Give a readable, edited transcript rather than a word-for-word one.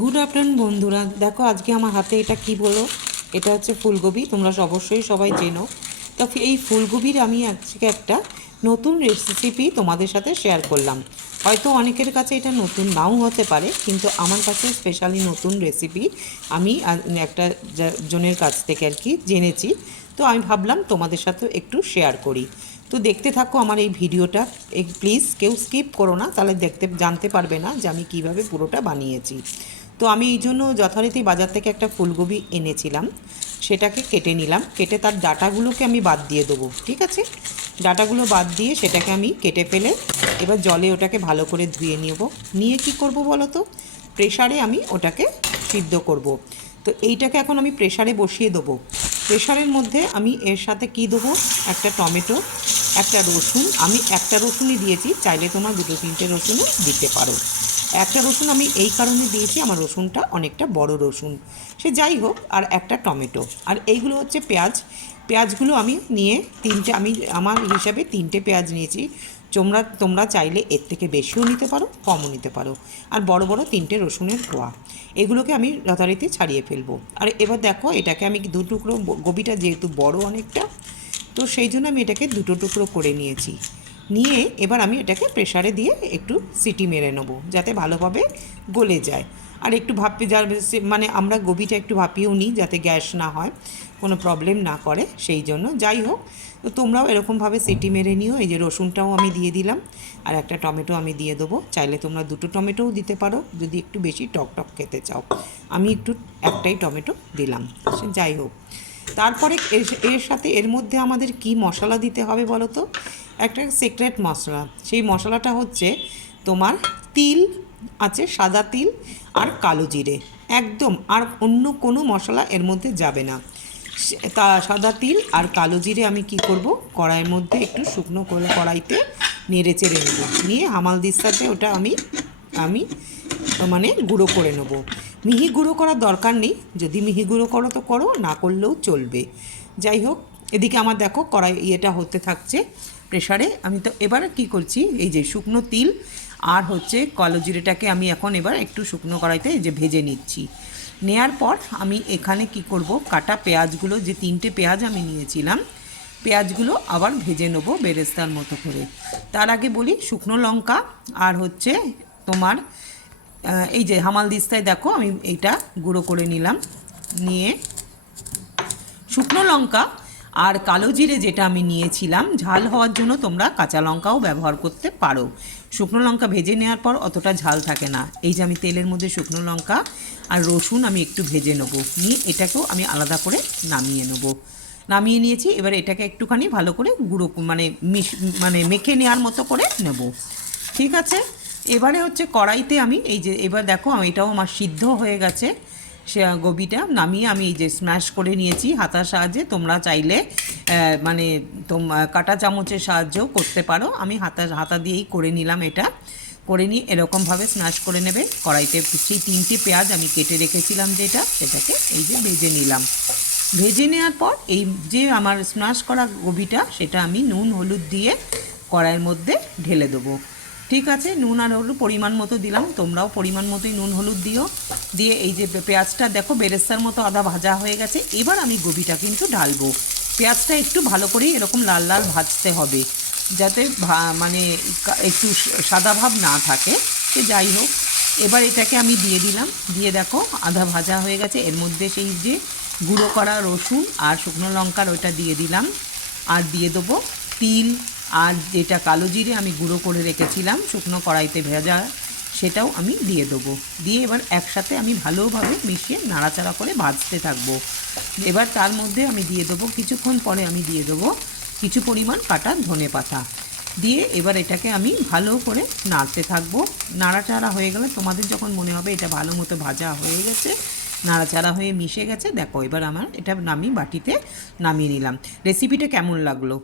Good afternoon বন্ধুরা, দেখো আজকে আমার হাতে এটা কি বলো। এটা হচ্ছে ফুলকপি, তোমরা অবশ্যই সবাই চেনো। তো এই ফুলকপির আমি আজকে একটা নতুন রেসিপি তোমাদের সাথে শেয়ার করলাম। হয়তো অনেকের কাছে এটা নতুন নাও হতে পারে, কিন্তু আমার কাছে স্পেশালি নতুন রেসিপি। আমি একটা জনের কাছ থেকে আর কি জেনেছি। তো আমি ভাবলাম তোমাদের সাথেও একটু শেয়ার করি। তো দেখতে থাকো আমার এই ভিডিওটা। প্লিজ কেউ স্কিপ করো না, তাহলে জানতে পারবে না যে আমি কিভাবে পুরোটা বানিয়েছি। তো আমি এই জন্য যথারীতি বাজার থেকে একটা ফুলকপি এনেছিলাম, সেটাকে কেটে নিলাম। কেটে তার ডাঁটাগুলোকে আমি বাদ দিয়ে দেবো, ঠিক আছে। ডাঁটাগুলো বাদ দিয়ে সেটাকে আমি কেটে ফেলে এবার জলে ওটাকে ভালো করে ধুয়ে নেব। নিয়ে কি করব বলো তো, প্রেশারে আমি ওটাকে সিদ্ধ করব। তো এইটাকে এখন আমি প্রেশারে বসিয়ে দেবো। প্রেশারের মধ্যে আমি এর সাথে কি দেবো, একটা টমেটো, একটা রসুন। আমি একটা রসুনই দিয়েছি, চাইলে তোমরা দুটো তিনটে রসুনও দিতে পারো। একটা রসুন আমি এই কারণে দিয়েছি, আমার রসুনটা অনেকটা বড় রসুন, সে যাই হোক। আর একটা টমেটো, আর এইগুলো হচ্ছে পেঁয়াজ। পেঁয়াজগুলো আমি নিয়ে আমার হিসাবে তিনটে পেঁয়াজ নিয়েছি। তোমরা চাইলে এর থেকে বেশিও নিতে পারো, কমও নিতে পারো। আর বড় বড় তিনটে রসুনের কোয়া, এগুলোকে আমি যথারীতি ছাড়িয়ে ফেলবো। আর এবার দেখো এটাকে আমি দু টুকরো, গোবিটা যেহেতু বড় অনেকটা, তো সেই জন্য আমি এটাকে দুটো টুকরো করে নিয়েছি। নিয়ে এবার আমি এটাকে প্রেশারে দিয়ে একটু সিটি মেরে নেবো, যাতে ভালোভাবে গলে যায়। আর একটু মানে আমরা গোবিটা একটু ভাপিয়েও নিই, যাতে গ্যাস না হয়, কোনো প্রবলেম না করে, সেই জন্য। যাই হোক, তো তোমরাও এরকমভাবে সিটি মেরে নিও। এই যে রসুনটাও আমি দিয়ে দিলাম, আর একটা টমেটো আমি দিয়ে দেবো। চাইলে তোমরা দুটো টমেটোও দিতে পারো যদি একটু বেশি টক টক খেতে চাও। আমি একটাই টমেটো দিলাম, সে যাই হোক। তারপরে এর সাথে এর মধ্যে আমাদের কি মশলা দিতে হবে বলো তো, একটা সিক্রেট মশলা। সেই মশলাটা হচ্ছে তোমার তিল আছে, সাদা তিল আর কালো জিরে, একদম। আর অন্য কোনো মশলা এর মধ্যে যাবে না। তা সাদা তিল আর কালো জিরে আমি কি করব, কড়াইয়ের মধ্যে একটু শুকনো করে কড়াইতে নেড়ে চেড়ে নেব। নিয়ে হামালদিস্তাতে ওটা আমি আমি মানে গুঁড়ো করে নেব। মিহি গুঁড়ো করার দরকার নেই, যদি মিহি গুঁড়ো করো তো করো, না করলেও চলবে। যাই হোক, এদিকে আমার দেখো কড়াই ইয়েটা হতে থাকছে প্রেশারে। আমি তো এবার কি করছি, এই যে শুকনো তিল আর হচ্ছে কালো জিরেটাকে আমি এখন এবার একটু শুকনো কড়াইতে এই যে ভেজে নিচ্ছি। নেয়ার পর আমি এখানে কি করব, কাটা পেঁয়াজগুলো, যে তিনটে পেঁয়াজ আমি নিয়েছিলাম, পেঁয়াজগুলো আবার ভেজে নেবো বেরেস্তার মতো করে। তার আগে বলি, শুকনো লঙ্কা আর হচ্ছে তোমার এই যে হামালদিস্তায় দেখো আমি এইটা গুঁড়ো করে নিলাম। নিয়ে শুকনো লঙ্কা আর কালো জিরে যেটা আমি নিয়েছিলাম, ঝাল হওয়ার জন্য তোমরা কাঁচা লঙ্কাও ব্যবহার করতে পারো। শুকনো লঙ্কা ভেজে নেওয়ার পর অতটা ঝাল থাকে না। এই যে আমি তেলের মধ্যে শুকনো লঙ্কা আর রসুন আমি একটু ভেজে নেবো, নিয়ে এটাকেও আমি আলাদা করে নামিয়ে নিয়েছি। এবার এটাকে একটুখানি ভালো করে গুঁড়ো মানে মেখে নেওয়ার মতো করে নেব, ঠিক আছে। এবারে হচ্ছে কড়াইতে আমি এই যে, এবার দেখো এটাও আমার সিদ্ধ হয়ে গেছে। সে গোবিটা নামিয়ে আমি এই যে স্ম্যাশ করে নিয়েছি হাতার সাহায্যে। তোমরা চাইলে মানে কাঁটা চামচের সাহায্যেও করতে পারো। আমি হাতা দিয়েই করে নিলাম। এটা করে নিয়ে এরকমভাবে স্ম্যাশ করে নেবে কড়াইতে। সেই তিনটে পেঁয়াজ আমি কেটে রেখেছিলাম সেটাকে এই যে ভেজে নিলাম। ভেজে নেওয়ার পর এই যে আমার স্ম্যাশ করা গোবিটা, সেটা আমি নুন হলুদ দিয়ে কড়াইয়ের মধ্যে ঢেলে দেবো, ঠিক আছে। নুন আর হলুদ পরিমাণ মতো দিলাম, তোমরাও পরিমাণ মতোই নুন হলুদ দিও। দিয়ে এই যে পেঁয়াজটা দেখো বেরেস্তার মতো আদা ভাজা হয়ে গেছে। এবার আমি গোবিটা কিন্তু ঢালবো। পেঁয়াজটা একটু ভালো করেই এরকম লাল লাল ভাজতে হবে, যাতে মানে একটু সাদা ভাব না থাকে। সে যাই হোক, এবার এটাকে আমি দিয়ে দিলাম। দিয়ে দেখো আধা ভাজা হয়ে গেছে। এর মধ্যে সেই যে গুঁড়ো করা রসুন আর শুকনো লঙ্কার ওইটা দিয়ে দিলাম। আর দিয়ে দেবো তিল আর যেটা কালো জিরে আমি গুঁড়ো করে রেখেছিলাম শুকনো কড়াইতে ভেজা, সেটাও আমি দিয়ে দেবো। দিয়ে এবার একসাথে আমি ভালোভাবে মিশিয়ে নাড়াচাড়া করে ভাজতে থাকবো। এবার তার মধ্যে আমি দিয়ে দেবো, কিছুক্ষণ পরে আমি দিয়ে দেবো কিছু পরিমাণ কাটা ধনেপাতা। দিয়ে এবার এটাকে আমি ভালো করে নাড়তে থাকবো। নাড়াচাড়া হয়ে গেলে, তোমাদের যখন মনে হবে এটা ভালো মতো ভাজা হয়ে গেছে, নাড়াচাড়া হয়ে মিশে গেছে, দেখো এবার আমার এটা বাটিতে নামিয়ে নিলাম। রেসিপিটা কেমন লাগলো?